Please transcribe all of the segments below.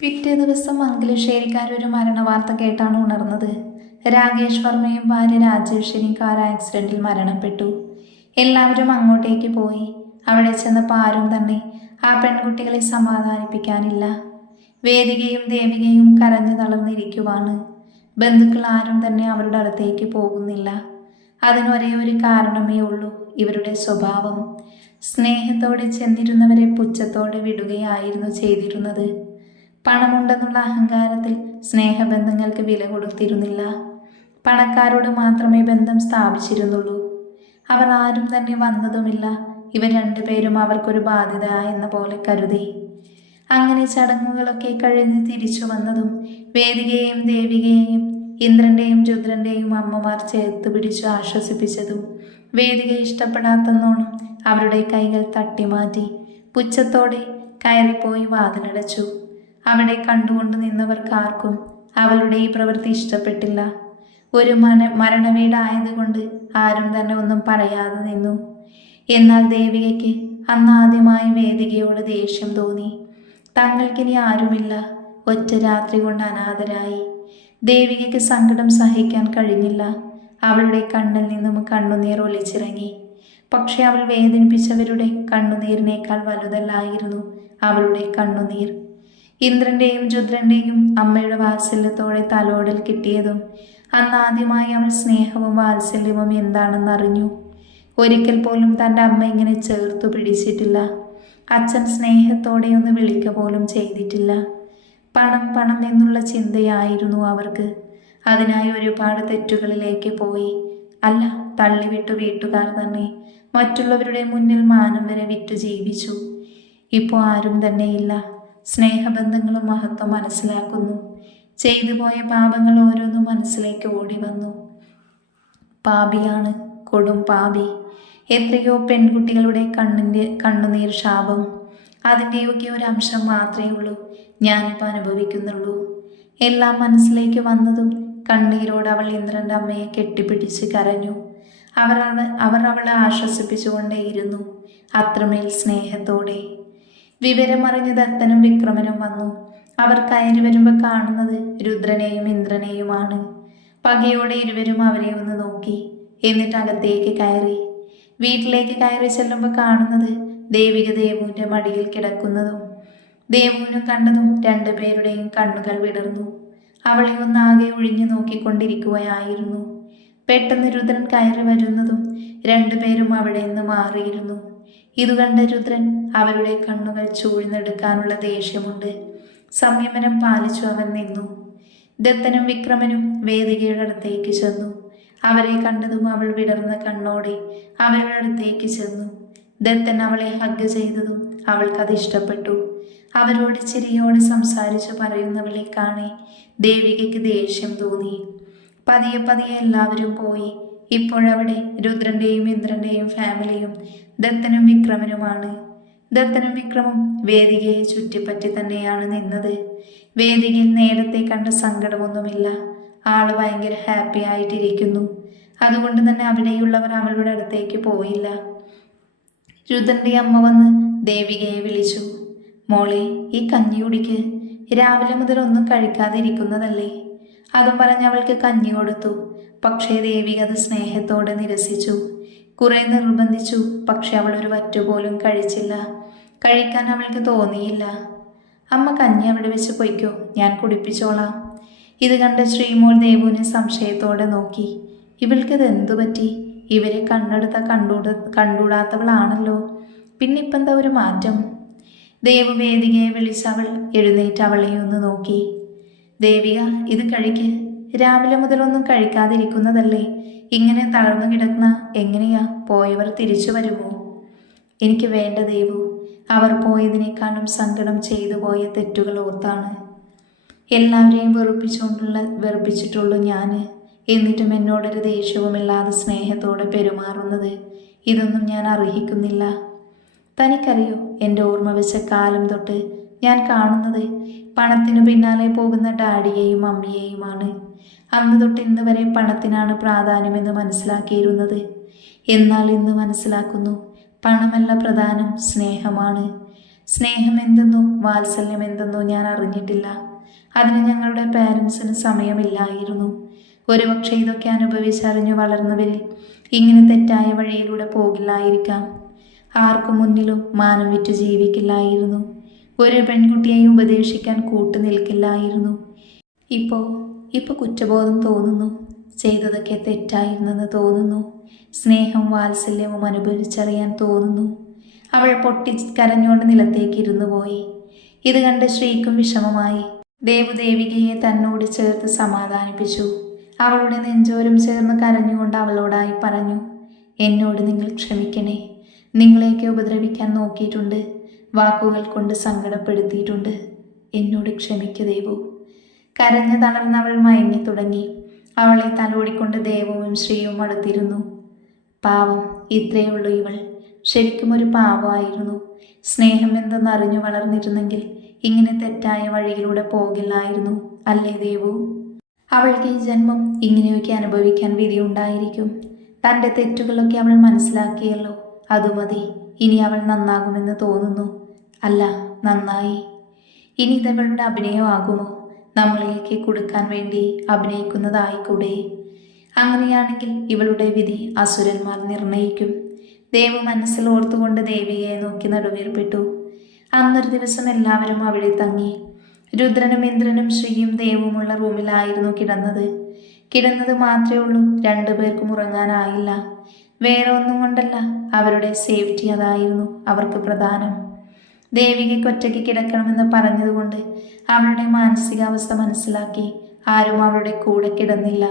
പിറ്റേ ദിവസം മംഗലശ്ശേരിക്കാരൊരു മരണവാർത്ത കേട്ടാണ് ഉണർന്നത്. രാകേഷ് വർമ്മയും ഭാര്യ രാജേശ്വരിയും കാർ ആക്സിഡന്റിൽ മരണപ്പെട്ടു. എല്ലാവരും അങ്ങോട്ടേക്ക് പോയി. അവിടെ ചെന്നപ്പോൾ ആരും തന്നെ ആ പെൺകുട്ടികളെ സമാധാനിപ്പിക്കാനില്ല. വേദികയും ദേവികയും കരഞ്ഞു തളർന്നിരിക്കുവാണ്. ബന്ധുക്കൾ ആരും തന്നെ അവരുടെ അടുത്തേക്ക് പോകുന്നില്ല. അതിനൊരേ ഒരു കാരണമേ ഉള്ളൂ, ഇവരുടെ സ്വഭാവം. സ്നേഹത്തോടെ ചെന്നിരുന്നവരെ പുച്ഛത്തോടെ വിടുകയായിരുന്നു ചെയ്തിരുന്നത്. പണമുണ്ടെന്നുള്ള അഹങ്കാരത്തിൽ സ്നേഹബന്ധങ്ങൾക്ക് വില കൊടുത്തിരുന്നില്ല. പണക്കാരോട് മാത്രമേ ബന്ധം സ്ഥാപിച്ചിരുന്നുള്ളൂ. അവർ ആരും തന്നെ വന്നതുമില്ല. ഇവർ രണ്ടുപേരും അവർക്കൊരു ബാധ്യത എന്ന പോലെ കരുതി. അങ്ങനെ ചടങ്ങുകളൊക്കെ കഴിഞ്ഞ് തിരിച്ചു വന്നതും വേദികയെയും ദേവികയെയും ഇന്ദ്രന്റെയും രുദ്രന്റെയും അമ്മമാർ ചേർത്ത് പിടിച്ചു ആശ്വസിപ്പിച്ചതും വേദിക ഇഷ്ടപ്പെടാത്തെന്നോണം അവരുടെ കൈകൾ തട്ടിമാറ്റി പുച്ഛത്തോടെ കയറിപ്പോയി വാതിലടച്ചു. അവിടെ കണ്ടുകൊണ്ട് നിന്നവർക്കാർക്കും അവളുടെ ഈ പ്രവൃത്തി ഇഷ്ടപ്പെട്ടില്ല. ഒരു മരണവീടായതുകൊണ്ട് ആരും തന്നെ ഒന്നും പറയാതെ നിന്നു. എന്നാൽ ദേവികയ്ക്ക് അന്നാദ്യമായി വേദികയോട് ദേഷ്യം തോന്നി. തങ്ങൾക്കിനി ആരുമില്ല, ഒറ്റ രാത്രി കൊണ്ട് അനാഥരായി. ദേവികയ്ക്ക് സങ്കടം സഹിക്കാൻ കഴിഞ്ഞില്ല. അവളുടെ കണ്ണിൽ നിന്നും കണ്ണുനീർ ഒലിച്ചിറങ്ങി. പക്ഷെ അവൾ വേദനിപ്പിച്ചവരുടെ കണ്ണുനീരിനേക്കാൾ വലുതല്ലായിരുന്നു അവളുടെ കണ്ണുനീർ. ഇന്ദ്രന്റെയും രുദ്രന്റെയും അമ്മയുടെ വാത്സല്യത്തോടെ തലോടൽ കിട്ടിയതും അന്നാദ്യമായി അവൾ സ്നേഹവും വാത്സല്യവും എന്താണെന്നറിഞ്ഞു. ഒരിക്കൽ പോലും തൻ്റെ അമ്മ ഇങ്ങനെ ചേർത്തു പിടിച്ചിട്ടില്ല. അച്ഛൻ സ്നേഹത്തോടെ ഒന്ന് വിളിക്ക പോലും ചെയ്തിട്ടില്ല. പണം പണം എന്നുള്ള ചിന്തയായിരുന്നു അവർക്ക്. അതിനായി ഒരുപാട് തെറ്റുകളിലേക്ക് പോയി. അല്ല, തള്ളിവിട്ടു വീട്ടുകാർ തന്നെ മറ്റുള്ളവരുടെ മുന്നിൽ മാനം വരെ വിറ്റു ജീവിച്ചു. ഇപ്പോൾ ആരും തന്നെയില്ല. സ്നേഹബന്ധങ്ങളും മഹത്വം മനസ്സിലാക്കുന്നു. ചെയ്തു പോയ പാപങ്ങൾ ഓരോന്നും മനസ്സിലേക്ക് ഓടി വന്നു. പാപിയാണ്, കൊടും പാപി. എത്രയോ പെൺകുട്ടികളുടെ കണ്ണുനീർ ശാപം. അതിൻ്റെയൊക്കെ ഒരു അംശം മാത്രമേ ഉള്ളൂ ഞാനിപ്പോൾ അനുഭവിക്കുന്നുള്ളൂ. എല്ലാം മനസ്സിലേക്ക് വന്നതും കണ്ണീരോട് അവൾ ഇന്ദ്രൻ്റെ അമ്മയെ കെട്ടിപ്പിടിച്ച് കരഞ്ഞു. അവർ അവളെ ആശ്വസിപ്പിച്ചുകൊണ്ടേയിരുന്നു, അത്രമേൽ സ്നേഹത്തോടെ. വിവരമറിഞ്ഞ് ദത്തനും വിക്രമനും വന്നു. അവർ കയറി വരുമ്പോൾ കാണുന്നത് രുദ്രനെയും ഇന്ദ്രനെയുമാണ്. പകയോടെ ഇരുവരും അവരെ ഒന്ന് നോക്കി. എന്നിട്ട് അകത്തേക്ക് കയറി. വീട്ടിലേക്ക് കയറി ചെല്ലുമ്പോൾ കാണുന്നത് ദേവിക ദേവുവിൻ്റെ മടിയിൽ കിടക്കുന്നതും. ദേവുവിനും കണ്ടതും രണ്ടുപേരുടെയും കണ്ണുകൾ വിടർന്നു. അവളെ ഒന്നാകെ ഒഴിഞ്ഞു നോക്കിക്കൊണ്ടിരിക്കുകയായിരുന്നു. പെട്ടെന്ന് രുദ്രൻ കയറി വരുന്നതും രണ്ടുപേരും അവിടെ നിന്ന് മാറിയിരുന്നു. ഇത് കണ്ട രുദ്രൻ അവരുടെ കണ്ണുകൾ ചൂഴ്ന്നെടുക്കാനുള്ള ദേഷ്യമുണ്ട്. സംയമനം പാലിച്ചു അവൻ നിന്നു. ദത്തനും വിക്രമനും വേദികയുടെ അടുത്തേക്ക് ചെന്നു. അവരെ കണ്ടതും അവൾ വിടർന്ന കണ്ണോടെ അവരുടെ അടുത്തേക്ക് ചെന്നു. ദത്തൻ അവളെ ഹഗ് ചെയ്തതും അവൾക്കത് ഇഷ്ടപ്പെട്ടു. അവരോട് ചിരിയോടെ സംസാരിച്ചു പറയുന്നവളെ കാണെ ദേവികയ്ക്ക് ദേഷ്യം തോന്നി. പതിയെ പതിയെ എല്ലാവരും പോയി. ഇപ്പോഴവിടെ രുദ്രന്റെയും ഇന്ദ്രന്റെയും ഫാമിലിയും ദത്തനും വിക്രമനുമാണ്. ദത്തനും വിക്രമും വേദികയെ ചുറ്റിപ്പറ്റി തന്നെയാണ് നിന്നത്. വേദികയിൽ നേരത്തെ കണ്ട സങ്കടമൊന്നുമില്ല. ആള് ഭയങ്കര ഹാപ്പി ആയിട്ടിരിക്കുന്നു. അതുകൊണ്ട് തന്നെ അവിടെയുള്ളവർ അവളുടെ അടുത്തേക്ക് പോയില്ല. രുദ്രന്റെ അമ്മ വന്ന് ദേവികയെ വിളിച്ചു. മോളെ, ഈ കഞ്ഞി കുടിക്ക്. രാവിലെ മുതൽ ഒന്നും കഴിക്കാതെ ഇരിക്കുന്നതല്ലേ. അതും പറഞ്ഞ് അവൾക്ക് കഞ്ഞി കൊടുത്തു. പക്ഷേ ദേവിക അത് സ്നേഹത്തോടെ നിരസിച്ചു. കുറെ നിർബന്ധിച്ചു. പക്ഷെ അവൾ ഒരു വറ്റുപോലും കഴിച്ചില്ല. കഴിക്കാൻ അവൾക്ക് തോന്നിയില്ല. അമ്മ കഞ്ഞി അവിടെ വെച്ച് പൊയ്ക്കോ, ഞാൻ കുടിപ്പിച്ചോളാം. ഇത് കണ്ട ശ്രീമോൾ ദേവുവിനെ സംശയത്തോടെ നോക്കി. ഇവൾക്കിത് എന്തു പറ്റി? ഇവരെ കണ്ണെടുത്ത കണ്ടൂടാത്തവളാണല്ലോ. പിന്നിപ്പം എന്താ ഒരു മാറ്റം? ദേവു വേദികയെ വിളിച്ചവൾ എഴുന്നേറ്റ് അവളെ ഒന്ന് നോക്കി. ദേവിക, ഇത് കഴിക്ക്. രാവിലെ മുതൽ ഒന്നും കഴിക്കാതിരിക്കുന്നതല്ലേ. ഇങ്ങനെ തളർന്നു കിടക്കുന്ന എങ്ങനെയാ? പോയവർ തിരിച്ചു വരുമോ? എനിക്ക് വേണ്ട ദേവു. അവർ പോയതിനേക്കാളും സങ്കടം ചെയ്തു പോയ തെറ്റുകൾ ഓർത്താണ്. എല്ലാവരെയും വെറുപ്പിച്ചിട്ടുള്ളൂ ഞാൻ. എന്നിട്ടും എന്നോടൊരു ദേഷ്യവുമില്ലാതെ സ്നേഹത്തോടെ പെരുമാറുന്നത്. ഇതൊന്നും ഞാൻ അർഹിക്കുന്നില്ല. തനിക്കറിയോ, എൻ്റെ ഓർമ്മ വെച്ച കാലം തൊട്ട് ഞാൻ കാണുന്നത് പണത്തിനു പിന്നാലെ പോകുന്ന ഡാഡിയെയും മമ്മിയെയുമാണ്. അന്ന് തൊട്ട് ഇന്ന് വരെ പണത്തിനാണ് പ്രാധാന്യമെന്ന് മനസ്സിലാക്കിയിരുന്നത്. എന്നാൽ ഇന്ന് മനസ്സിലാക്കുന്നു, പണമല്ല പ്രധാനം, സ്നേഹമാണ്. സ്നേഹം എന്തെന്നോ വാത്സല്യം എന്തെന്നോ ഞാൻ അറിഞ്ഞിട്ടില്ല. അതിന് ഞങ്ങളുടെ പാരൻസിന് സമയമില്ലായിരുന്നു. ഒരുപക്ഷെ ഇതൊക്കെ അനുഭവിച്ചറിഞ്ഞു വളർന്നവരിൽ ഇങ്ങനെ തെറ്റായ വഴിയിലൂടെ പോകില്ലായിരിക്കാം. ആർക്കും മുന്നിലും മാനം വിറ്റ് ജീവിക്കില്ലായിരുന്നു. ഒരു പെൺകുട്ടിയെ ഉപദേശിക്കാൻ കൂട്ടു നിൽക്കില്ലായിരുന്നു. ഇപ്പോൾ കുറ്റബോധം തോന്നുന്നു. ചെയ്തതൊക്കെ തെറ്റായിരുന്നെന്ന് തോന്നുന്നു. സ്നേഹം വാത്സല്യവും അനുഭവിച്ചറിയാൻ തോന്നുന്നു. അവൾ പൊട്ടിക്കരഞ്ഞുകൊണ്ട് നിലത്തേക്ക് ഇരുന്നു പോയി. ഇത് കണ്ട് ശ്രീക്കും വിഷമമായി. ദേവികയെ തന്നോട് ചേർത്ത് സമാധാനിപ്പിച്ചു. അവളുടെ നെഞ്ചോരം ചേർന്ന് കരഞ്ഞുകൊണ്ട് അവളോടായി പറഞ്ഞു, എന്നോട് നിങ്ങൾ ക്ഷമിക്കണേ. നിങ്ങളെയൊക്കെ ഉപദ്രവിക്കാൻ നോക്കിയിട്ടുണ്ട്, വാക്കുകൾ കൊണ്ട് സങ്കടപ്പെടുത്തിയിട്ടുണ്ട്. എന്നോട് ക്ഷമിക്കു ദേവു. കരഞ്ഞു തളർന്നവൾ മയങ്ങി തുടങ്ങി. അവളെ തലോടിക്കൊണ്ട് ദേവുവും ശ്രീയും അടുത്തിരുന്നു. പാവം, ഇത്രയേ ഉള്ളൂ ഇവൾ. ശരിക്കും ഒരു പാവമായിരുന്നു. സ്നേഹം എന്തെന്നറിഞ്ഞു വളർന്നിരുന്നെങ്കിൽ ഇങ്ങനെ തെറ്റായ വഴിയിലൂടെ പോകില്ലായിരുന്നു, അല്ലേ ദേവു? അവൾക്ക് ഈ ജന്മം ഇങ്ങനെയൊക്കെ അനുഭവിക്കാൻ വിധിയുണ്ടായിരിക്കും. തൻ്റെ തെറ്റുകളൊക്കെ അവൾ മനസ്സിലാക്കിയല്ലോ, അതുമതി. ഇനി അവൾ നന്നാകുമെന്ന് തോന്നുന്നു. അല്ല, നന്നായി. ഇനി ഇതവളുടെ അഭിനയമാകുമോ? നമ്മളിലേക്ക് കൊടുക്കാൻ വേണ്ടി അഭിനയിക്കുന്നതായിക്കൂടെ? അങ്ങനെയാണെങ്കിൽ ഇവളുടെ വിധി അസുരന്മാർ നിർണയിക്കും. ദേവു മനസ്സിൽ ഓർത്തുകൊണ്ട് ദേവികയെ നോക്കി നടുവേർപ്പെട്ടു. അന്നൊരു ദിവസം എല്ലാവരും അവിടെ തങ്ങി. രുദ്രനും ഇന്ദ്രനും ശ്രീയും ദേവുമുള്ള റൂമിലായിരുന്നു കിടന്നത് മാത്രമേ ഉള്ളൂ. രണ്ടുപേർക്കും ഉറങ്ങാനായില്ല. വേറെ ഒന്നും കൊണ്ടല്ല, അവരുടെ സേഫ്റ്റി അതായിരുന്നു അവർക്ക് പ്രധാനം. ദേവികയ്ക്ക് ഒറ്റയ്ക്ക് കിടക്കണമെന്ന് പറഞ്ഞതുകൊണ്ട് അവളുടെ മാനസികാവസ്ഥ മനസ്സിലാക്കി ആരും അവളുടെ കൂടെ കിടന്നില്ല.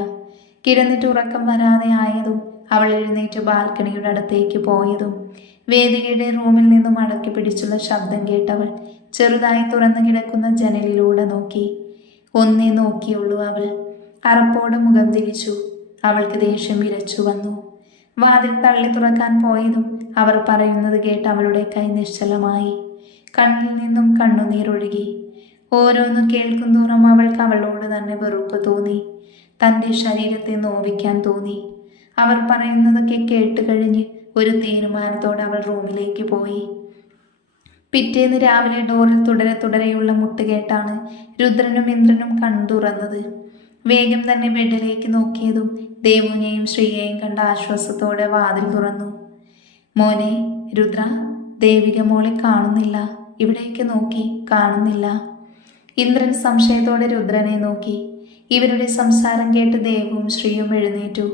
കിടന്നിട്ട് ഉറക്കം വരാതെ ആയതും അവൾ എഴുന്നേറ്റ് ബാൽക്കണിയുടെ അടുത്തേക്ക് പോയതും വേദികയുടെ റൂമിൽ നിന്നും അടക്കി പിടിച്ചുള്ള ശബ്ദം കേട്ടവൾ ചെറുതായി തുറന്നു കിടക്കുന്ന ജനലിലൂടെ നോക്കി. ഒന്നേ നോക്കിയുള്ളൂ അവൾ. അറപ്പോടെ മുഖം തിരിച്ചു. അവൾക്ക് ദേഷ്യം വിരച്ചു വന്നു. വാതിൽ തള്ളി തുറക്കാൻ പോയതും അവർ പറയുന്നത് കേട്ട് അവളുടെ കൈ നിശ്ചലമായി. കണ്ണിൽ നിന്നും കണ്ണുനീരൊഴുകി. ഓരോന്ന് കേൾക്കുന്തോറും അവൾക്ക് അവളോട് തന്നെ വെറുപ്പ് തോന്നി. തൻ്റെ ശരീരത്തെ നോവിക്കാൻ തോന്നി. അവർ പറയുന്നതൊക്കെ കേട്ട് കഴിഞ്ഞ് ഒരു തീരുമാനത്തോടെ അവൾ റൂമിലേക്ക് പോയി. പിറ്റേന്ന് രാവിലെ ഡോറിൽ തുടരെയുള്ള മുട്ട് കേട്ടാണ് രുദ്രനും ഇന്ദ്രനും കണ്ടുറന്നത്. വേഗം തന്നെ ബെഡിലേക്ക് നോക്കിയതും ദേവുവിനെയും ശ്രീയെയും കണ്ട ആശ്വാസത്തോടെ വാതിൽ തുറന്നു. മോനെ രുദ്ര, ദേവിക മോളെ കാണുന്നില്ല. ഇവിടേക്ക് നോക്കി, കാണുന്നില്ല. ഇന്ദ്രൻ സംശയത്തോടെ രുദ്രനെ നോക്കി. ഇവരുടെ സംസാരം കേട്ട് ദേവും ശ്രീയും എഴുന്നേറ്റു.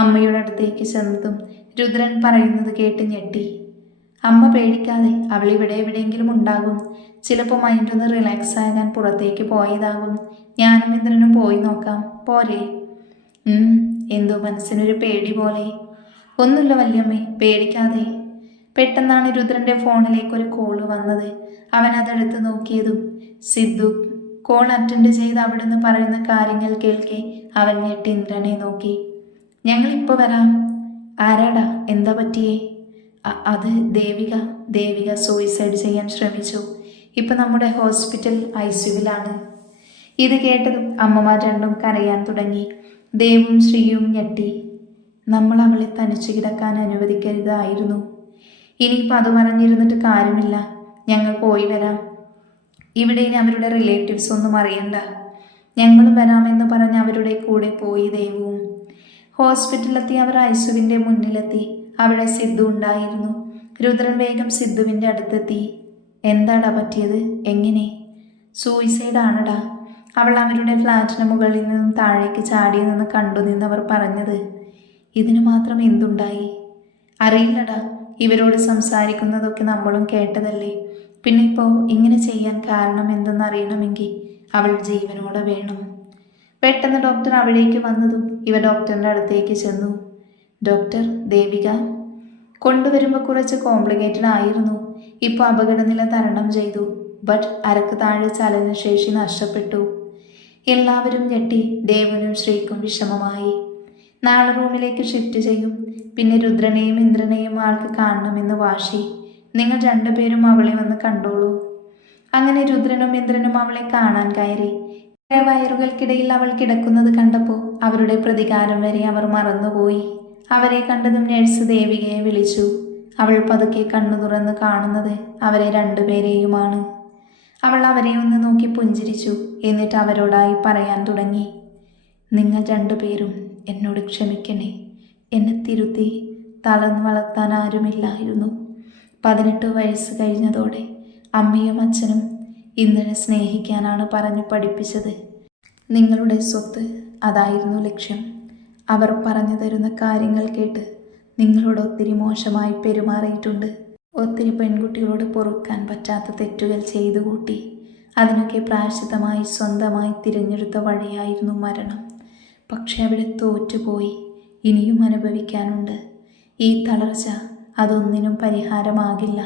അമ്മയുടെ അടുത്തേക്ക് ചെന്നതും രുദ്രൻ പറയുന്നത് കേട്ട് ഞെട്ടി. അമ്മ പേടിക്കാതെ, അവൾ ഇവിടെ എവിടെയെങ്കിലും ഉണ്ടാകും. ചിലപ്പോൾ മൈൻഡൊന്ന് റിലാക്സ് ആകാൻ പുറത്തേക്ക് പോയതാകും. ഞാനും ഇന്ദ്രനും പോയി നോക്കാം, പോരെ? എന്തോ മനസ്സിനൊരു പേടി പോലെ. ഒന്നുമില്ല വല്യമ്മേ, പേടിക്കാതെ. പെട്ടെന്നാണ് രുദ്രന്റെ ഫോണിലേക്ക് ഒരു കോള് വന്നത്. അവൻ അതെടുത്ത് നോക്കിയതും സിദ്ധു. കോൾ അറ്റൻഡ് ചെയ്ത് അവിടുന്ന് പറയുന്ന കാര്യങ്ങൾ കേൾക്കെ അവൻ ഞെട്ടി ഇന്ദ്രനെ നോക്കി. ഞങ്ങളിപ്പോൾ വരാം. ആരാടാ, എന്താ പറ്റിയേ? അത് ദേവിക സൂയിസൈഡ് ചെയ്യാൻ ശ്രമിച്ചു. ഇപ്പം നമ്മുടെ ഹോസ്പിറ്റൽ ICUവിലാണ്. ഇത് കേട്ടതും അമ്മമാർ രണ്ടും കരയാൻ തുടങ്ങി. ദേവും ശ്രീയും ഞെട്ടി. നമ്മൾ അവളെ തനിച്ചു കിടക്കാൻ അനുവദിക്കരുതായിരുന്നു. ഇനിയിപ്പോൾ അത് പറഞ്ഞിരുന്നിട്ട് കാര്യമില്ല. ഞങ്ങൾ പോയി വരാം. ഇവിടെ ഇനി അവരുടെ റിലേറ്റീവ്സ് ഒന്നും അറിയണ്ട. ഞങ്ങളും വരാമെന്ന് പറഞ്ഞ് അവരുടെ കൂടെ പോയി ദേവുവും. ഹോസ്പിറ്റലിലെത്തി അവർ ഐസുവിൻ്റെ മുന്നിലെത്തി. അവിടെ സിദ്ധു ഉണ്ടായിരുന്നു. രുദ്രൻ വേഗം സിദ്ധുവിൻ്റെ അടുത്തെത്തി. എന്താടാ പറ്റിയത്? എങ്ങനെ? സൂയിസൈഡ് ആണടാ. അവൾ അവരുടെ ഫ്ലാറ്റിന് മുകളിൽ നിന്നും താഴേക്ക് ചാടിയെന്ന് കണ്ടു നിന്നവർ പറഞ്ഞത്. ഇതിനു മാത്രം എന്തുണ്ടായി? അറിയില്ലടാ. ഇവരോട് സംസാരിക്കുന്നതൊക്കെ നമ്മളും കേട്ടതല്ലേ. പിന്നെ ഇപ്പോൾ ഇങ്ങനെ ചെയ്യാൻ കാരണം എന്തെന്നറിയണമെങ്കിൽ അവൾ ജീവനോടെ വേണം. പെട്ടെന്ന് ഡോക്ടർ അവിടേക്ക് വന്നതും ഇവ ഡോക്ടറിൻ്റെ അടുത്തേക്ക് ചെന്നു. ഡോക്ടർ, ദേവിക കൊണ്ടുവരുമ്പോൾ കുറച്ച് കോംപ്ലിക്കേറ്റഡ് ആയിരുന്നു. ഇപ്പോൾ അപകടനില തരണം ചെയ്തു. ബട്ട് അരക്ക് താഴെ ചലനശേഷി നഷ്ടപ്പെട്ടു. എല്ലാവരും ഞെട്ടി. ദേവനും ശ്രീക്കും വിഷമമായി. നാളെ റൂമിലേക്ക് ഷിഫ്റ്റ് ചെയ്യും. പിന്നെ രുദ്രനെയും ഇന്ദ്രനെയും ആൾക്ക് കാണണമെന്ന് വാശി. നിങ്ങൾ രണ്ടുപേരും അവളെ വന്ന് കണ്ടോളൂ. അങ്ങനെ രുദ്രനും ഇന്ദ്രനും അവളെ കാണാൻ കയറി. വയറുകൾക്കിടയിൽ അവൾ കിടക്കുന്നത് കണ്ടപ്പോൾ അവരുടെ പ്രതികാരം വരെ അവർ മറന്നുപോയി. അവരെ കണ്ടതും നഴ്സ് ദേവികയെ വിളിച്ചു. അവൾ പതുക്കെ കണ്ണു തുറന്ന് കാണുന്നത് അവരെ രണ്ടുപേരെയുമാണ്. അവൾ അവരെ ഒന്ന് നോക്കി പുഞ്ചിരിച്ചു. എന്നിട്ട് അവരോടായി പറയാൻ തുടങ്ങി. നിങ്ങൾ രണ്ടുപേരും എന്നോട് ക്ഷമിക്കണേ. എന്നെ തിരുത്തി തളർന്ന് വളർത്താൻ ആരുമില്ലായിരുന്നു. 18 വയസ്സ് കഴിഞ്ഞതോടെ അമ്മയും അച്ഛനും ഇന്ദ്രനെ സ്നേഹിക്കാനാണ് പറഞ്ഞു പഠിപ്പിച്ചത്. നിങ്ങളുടെ സ്വത്ത് അതായിരുന്നു ലക്ഷ്യം. അവർ പറഞ്ഞു തരുന്ന കാര്യങ്ങൾ കേട്ട് നിങ്ങളോട് ഒത്തിരി മോശമായി പെരുമാറിയിട്ടുണ്ട്. ഒത്തിരി പെൺകുട്ടികളോട് പൊറുക്കാൻ പറ്റാത്ത തെറ്റുകൾ ചെയ്തു കൂട്ടി. അതിനൊക്കെ പ്രായശ്ചിത്തമായി സ്വന്തമായി തിരഞ്ഞെടുത്ത വഴിയായിരുന്നു മരണം. പക്ഷെ അവിടെ തോറ്റുപോയി. ഇനിയും അനുഭവിക്കാനുണ്ട്. ഈ തളർച്ച അതൊന്നിനും പരിഹാരമാകില്ല.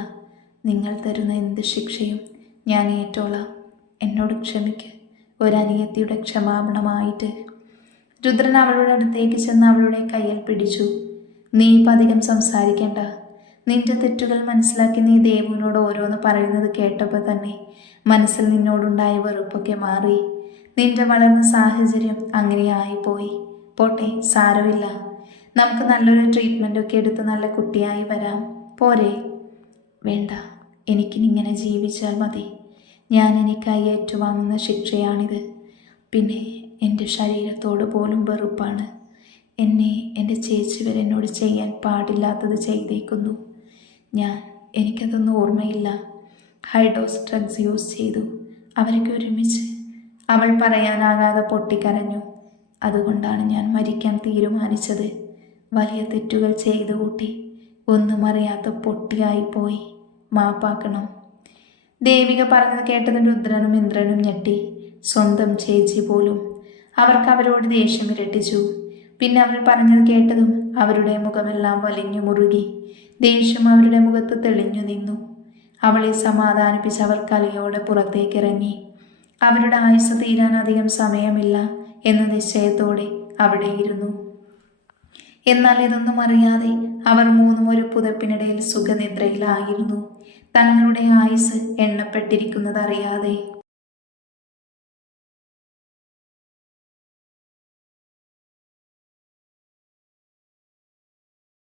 നിങ്ങൾ തരുന്ന എന്ത് ശിക്ഷയും ഞാൻ ഏറ്റോളാം. എന്നോട് ക്ഷമിക്ക്, ഒരനിയത്തിയുടെ ക്ഷമാപണമായിട്ട്. രുദ്രൻ അവളുടെ അടുത്തേക്ക് ചെന്ന് അവളുടെ കയ്യിൽ പിടിച്ചു. നീ ഇപ്പം അധികം സംസാരിക്കേണ്ട. നിന്റെ തെറ്റുകൾ മനസ്സിലാക്കി നീ ദേവുവിനോട് ഓരോന്ന് പറയുന്നത് കേട്ടപ്പോൾ തന്നെ മനസ്സിൽ നിന്നോടുണ്ടായ വെറുപ്പൊക്കെ മാറി. നിന്റെ വളർന്ന സാഹചര്യം അങ്ങനെ ആയിപ്പോയി. പോട്ടെ, സാരമില്ല. നമുക്ക് നല്ലൊരു ട്രീറ്റ്മെൻറ്റൊക്കെ എടുത്ത് നല്ല കുട്ടിയായി വരാം. പോരെ? വേണ്ട, എനിക്കിനിങ്ങനെ ജീവിച്ചാൽ മതി. ഞാൻ എനിക്കായി ഏറ്റുവാങ്ങുന്ന ശിക്ഷയാണിത്. പിന്നെ എൻ്റെ ശരീരത്തോട് പോലും വെറുപ്പാണ്. എന്നെ എൻ്റെ ചേച്ചി വരെ എന്നോട് ചെയ്യാൻ പാടില്ലാത്തത് ചെയ്തേക്കുന്നു. എനിക്കതൊന്നും ഓർമ്മയില്ല. ഹൈ ഡോസ് ഡ്രഗ്സ് യൂസ് ചെയ്തു അവരൊക്കെ ഒരുമിച്ച്. അവൾ പറയാനാകാതെ പൊട്ടിക്കരഞ്ഞു. അതുകൊണ്ടാണ് ഞാൻ മരിക്കാൻ തീരുമാനിച്ചത്. വലിയ തെറ്റുകൾ ചെയ്തു കൂട്ടി. ഒന്നും അറിയാത്ത പൊട്ടിയായിപ്പോയി. മാപ്പാക്കണം. ദേവിക പറഞ്ഞത് കേട്ടത് രുദ്രനും ഇന്ദ്രനും ഞെട്ടി. സ്വന്തം ചേച്ചി പോലും. അവർക്ക് അവരോട് ദേഷ്യം ഇരട്ടിച്ചു. പിന്നെ അവർ പറഞ്ഞത് കേട്ടതും അവരുടെ മുഖമെല്ലാം വലിഞ്ഞു മുറുകി. ദേഷ്യം അവരുടെ മുഖത്ത് തെളിഞ്ഞു നിന്നു. അവളെ സമാധാനിപ്പിച്ച് അവർ കലയോടെ പുറത്തേക്കിറങ്ങി. അവരുടെ ആയുസ് തീരാൻ അധികം സമയമില്ല എന്ന നിശ്ചയത്തോടെ അവിടെ ഇരുന്നു. എന്നാൽ ഇതൊന്നും അറിയാതെ അവർ മൂന്നും ഒരു പുതപ്പിനിടയിൽ സുഖനിദ്രയിലായിരുന്നു. തങ്ങളുടെ ആയുസ് എണ്ണപ്പെട്ടിരിക്കുന്നത് അറിയാതെ.